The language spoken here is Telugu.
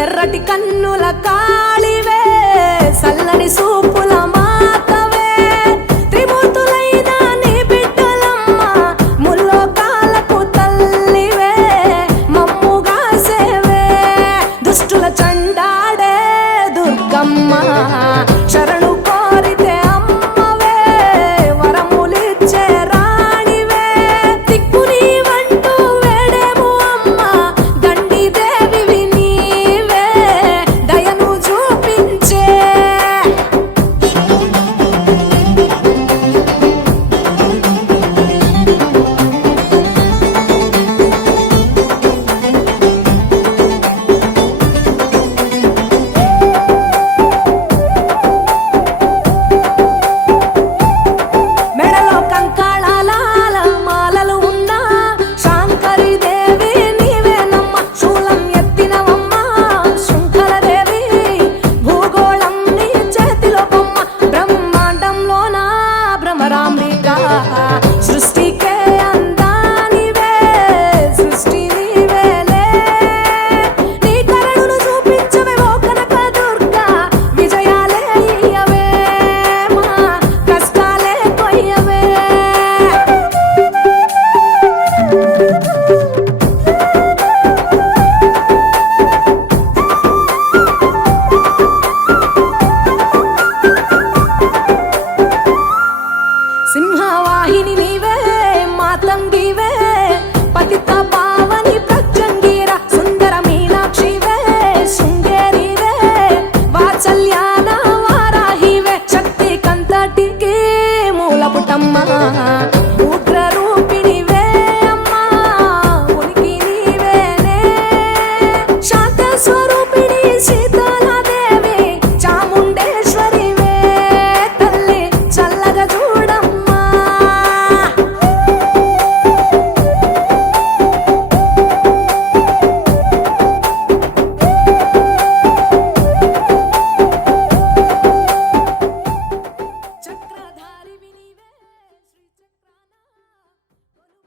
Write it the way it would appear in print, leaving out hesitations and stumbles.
ఎర్రటి కన్నుల కాళివే సల్లని సూపుల మాతవే త్రిమూర్తులైన నీ బిడ్డలమ్మ ముల్లోకాలకు తల్లివే మమ్ముగా సేవే దుష్టుల చండాడే దుర్గమ్మ శరణు కోరితే అమ్మవే వరములిచ్చే రాణివే దిక్కు నీవంటూ వేడేము అమ్మ దండి దేవివి నీవే దయను చూపించే మెడలో కంకాళాల మాలలు ఉన్నా శాంకరి దేవి నీవేనమ్మ శూలం ఎత్తినవమ్మ శృంఖలదేవి భూగోళం నీ చేతిలో బొమ్మ బ్రహ్మాండంలోన భ్రమరాంబిక సృష్టికే అందానివే సృష్టి నీవేలే నీ కరుణను చూపించవే ఓ కనక దుర్గా విజయాలే ఇయ్యవే మా కష్టాలే కొయ్యవే సింహవాహిని నీవే మాతంగివే పతిత పావని ప్రత్యంగిర సుందర మీనాక్షివే శృంగేరివే వాత్సల్యాన వారాహివే శక్తి కంతటికి మూలపుటమ్మ